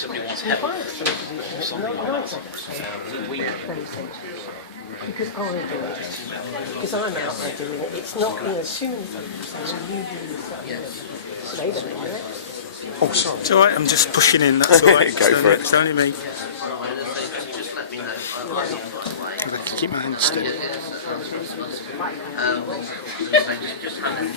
somebody wants help or something like that, because I do it, because I'm out there doing it. It's not, as soon as you do this, so they don't do it. Oh, sorry. It's alright, I'm just pushing in, that's alright. Go for it. It's only me. just let me know. I have to keep my hands still. Just hand it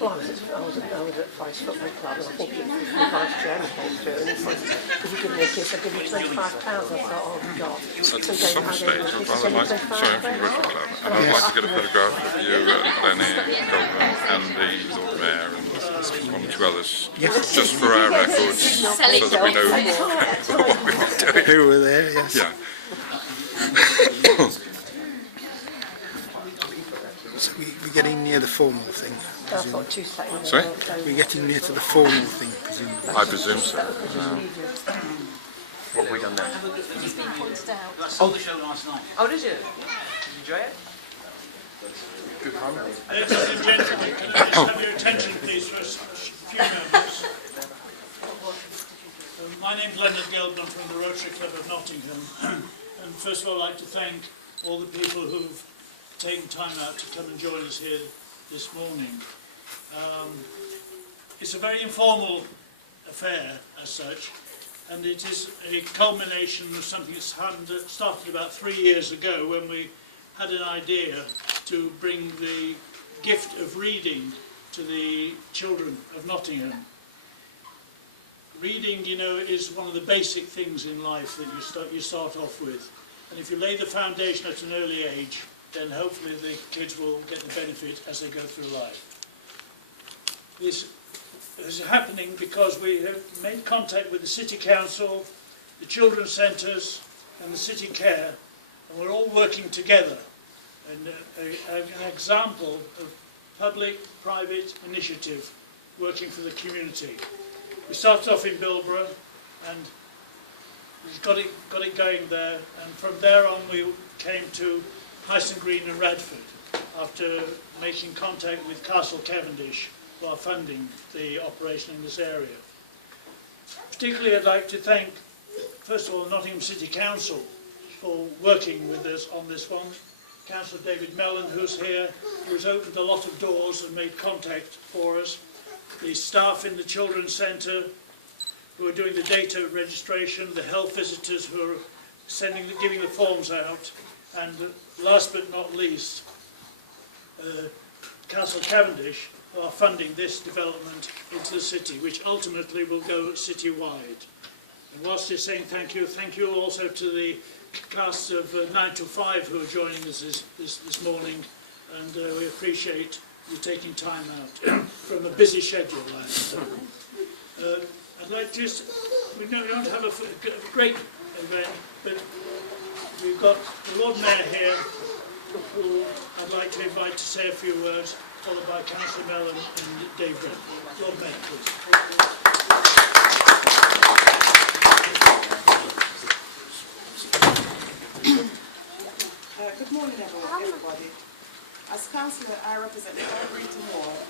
Oh, it is. Well, I was at Vice Football Club, and I think the Vice Chairman came through and he said, if you give me a kiss, I'll give you £25. I thought, oh God. At some stage, I'd like, sorry, I'm from the Rotary Club, and I'd like to get a photograph of you, Lenny, Goldman, Andy, Lord Mayor, and one or two others, just for our records, so that we know what we were doing. Who were there, yes. Yeah. So we're getting near the formal thing. I've got 2 seconds. Sorry? We're getting near to the formal thing, presumably. I presume so. What have we done now? I saw the show last night. Oh, did you? Did you enjoy it? Good fun. Ladies and gentlemen, can I just have your attention please for a few moments. My name's Leonard Gelb, I'm from the Rotary Club of Nottingham. And first of all I'd like to thank all the people who've taken time out to come and join us here this morning. It's a very informal affair as such, and it is a culmination of something that started about 3 years ago when we had an idea to bring the gift of reading to the children of Nottingham. Reading, you know, is one of the basic things in life that you start off with, and if you lay the foundation at an early age, then hopefully the kids will get the benefit as they go through life. This is happening because we have made contact with the City Council, the Children's Centres and the City Care, and we're all working together. And an example of public-private initiative working for the community. We started off in Bilborough and we've got it going there, and from there on we came to Hyson Green and Radford after making contact with Castle Cavendish who are funding the operation in this area. Particularly I'd like to thank first of all the Nottingham City Council for working with us on this one. Councillor David Mellon, who's here, who's opened a lot of doors and made contact for us. The staff in the Children's Centre who are doing the data registration, the health visitors who are giving the forms out, and last but not least, Castle Cavendish, who are funding this development into the city, which ultimately will go city-wide. And whilst you're saying thank you also to the cast of 9 to 5 who are joining us this morning, and we appreciate you taking time out from a busy schedule. I'd like to we don't have a great event, but we've got the Lord Mayor here, who I'd like to invite to say a few words, followed by Councillor Mellon and Dave Brent. Lord Mayor, please. Good morning, everybody. As Councillor, I represent the Greater Ward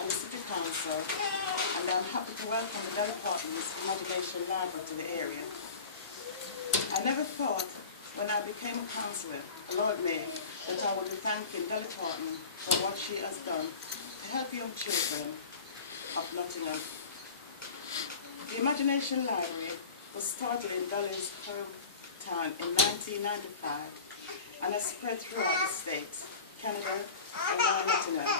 and the City Council, and I'm happy to welcome the Dolly Parton's Imagination Library to the area. I never thought, when I became a councillor, Lord Mayor, that I would be thanking Dolly Parton for what she has done to help young children of Nottingham. The Imagination Library was started in Dolly's hometown in 1995 and has spread throughout the States, Canada, and now Nottingham.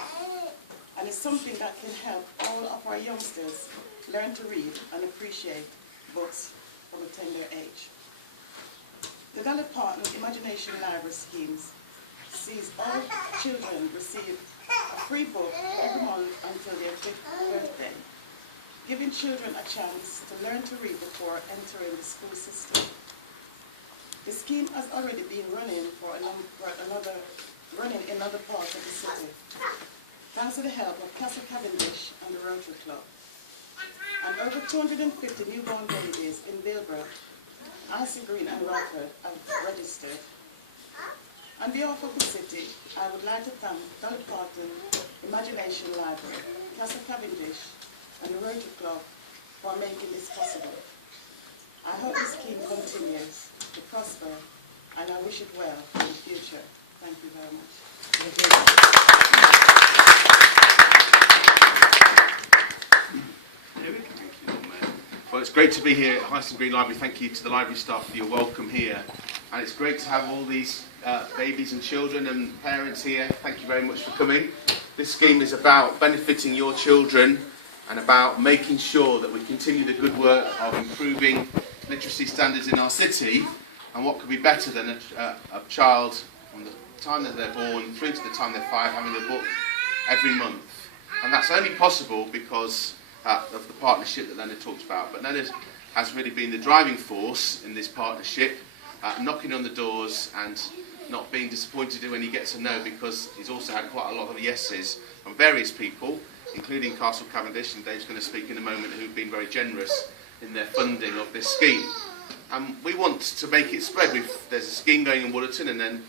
And it's something that can help all of our youngsters learn to read and appreciate books from a tender age. The Dolly Parton Imagination Library schemes sees all children receive a free book every month until their 5th birthday. giving children a chance to learn to read before entering the school system. The scheme has already been running in other parts of the city, thanks to the help of Castle Cavendish and the Rotary Club. And over 250 newborn babies in Bilborough, Icy Green and Radford have registered. On behalf of the city, I would like to thank Dolly Parton, Imagination Library, Castle Cavendish and the Rotary Club for making this possible. I hope this scheme continues to prosper and I wish it well in the future. Thank you very much. Well, it's great to be here at Icy Green Library. Thank you to the library staff for your welcome here. And it's great to have all these babies and children and parents here. Thank you very much for coming. This scheme is about benefiting your children and about making sure that we continue the good work of improving literacy standards in our city. And what could be better than a child from the time that they're born through to the time they're 5 having a book every month. And that's only possible because of the partnership that Leonard talked about. But Leonard has really been the driving force in this partnership, knocking on the doors and not being disappointed when he gets a no, because he's also had quite a lot of yeses from various people, including Castle Cavendish, and Dave's going to speak in a moment, who've been very generous in their funding of this scheme. We want to make it spread. There's a scheme going in Woollerton, and then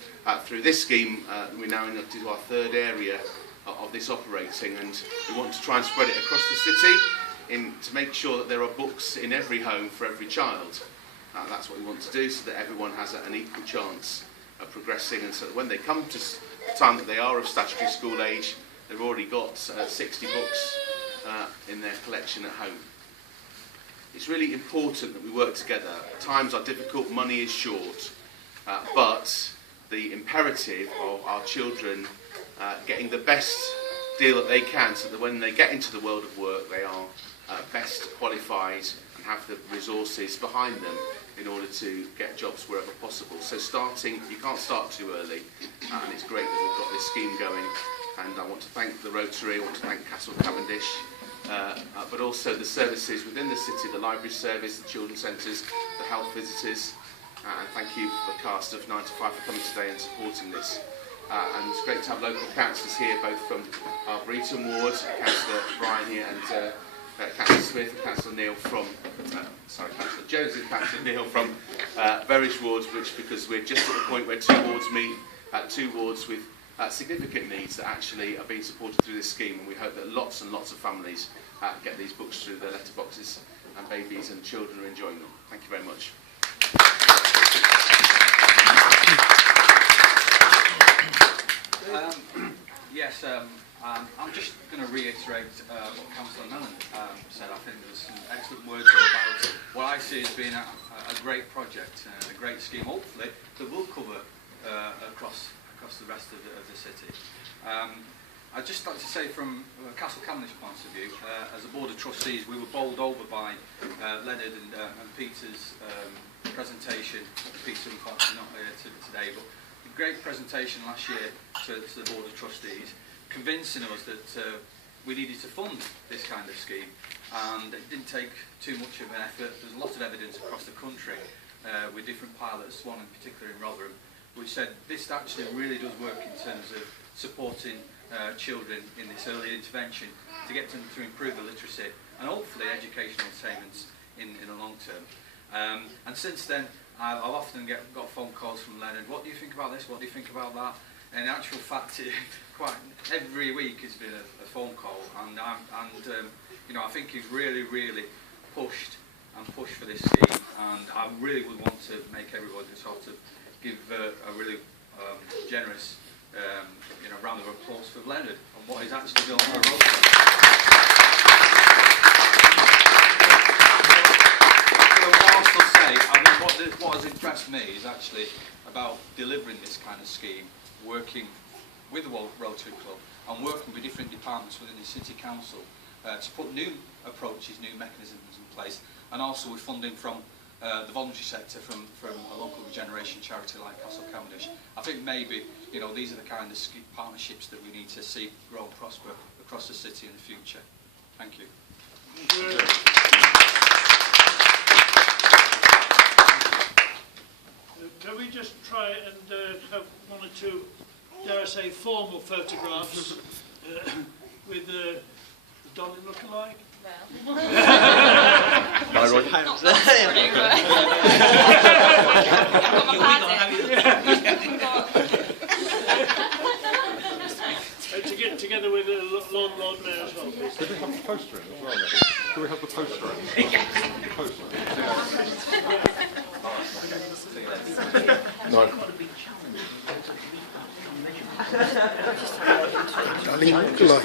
through this scheme we're now into our third area of this operating, and we want to try and spread it across the city to make sure that there are books in every home for every child. That's what we want to do, so that everyone has an equal chance of progressing, and so that when they come to the time that they are of statutory school age, they've already got 60 books in their collection at home. It's really important that we work together. Times are difficult, money is short, but the imperative of our children getting the best deal that they can, so that when they get into the world of work, they are best qualified and have the resources behind them in order to get jobs wherever possible. So you can't start too early, and it's great that we've got this scheme going. And I want to thank the Rotary, I want to thank Castle Cavendish, but also the services within the city, the library service, the children's centres, the health visitors, and thank you for the cast of 9 to 5 for coming today and supporting this. And it's great to have local councillors here, both from our Breton ward, Councillor Brian here, and Councillor Smith and Councillor Neil from, Councillor Jones and Councillor Neil from Berwick ward, because we're just at the point where two wards meet, two wards with significant needs that actually are being supported through this scheme, and we hope that lots and lots of families get these books through their letterboxes, and babies and children are enjoying them. Thank you very much. I'm just going to reiterate what Councillor Mellon said. I think there's some excellent words about what I see as being a great project, a great scheme, hopefully, that will cover across the rest of the city. I'd just like to say, from Castle Cavendish point of view, as a Board of Trustees, we were bowled over by Leonard and Peter's presentation. Peter, unfortunately, not here today, but a great presentation last year to the Board of Trustees, convincing us that we needed to fund this kind of scheme, and it didn't take too much of an effort. There's a lot of evidence across the country with different pilots, one in particular in Rotherham, which said this actually really does work in terms of supporting children in this early intervention to get them to improve the literacy and hopefully educational attainments in the long term. And since then, I've often got phone calls from Leonard. What do you think about this? What do you think about that? And in actual fact, quite every week it's been a phone call, and you know, I think he's really pushed for this scheme, and I really would want to make everybody sort of give a really generous you know, round of applause for Leonard and what he's actually done on the road. I think what has impressed me is actually about delivering this kind of scheme, working with the Rotary Club and working with different departments within the City Council to put new approaches, new mechanisms in place, and also with funding from the voluntary sector, from a local regeneration charity like Castle Cavendish. I think maybe, you know, these are the kind of partnerships that we need to see grow and prosper across the city in the future. Thank you. Can we just try and have one or two, dare I say, formal photographs with Dolly look-alike? Together with Lord Mayor as well, please. Do we have the poster in as well? Do we have the poster in? No. Darling, good luck.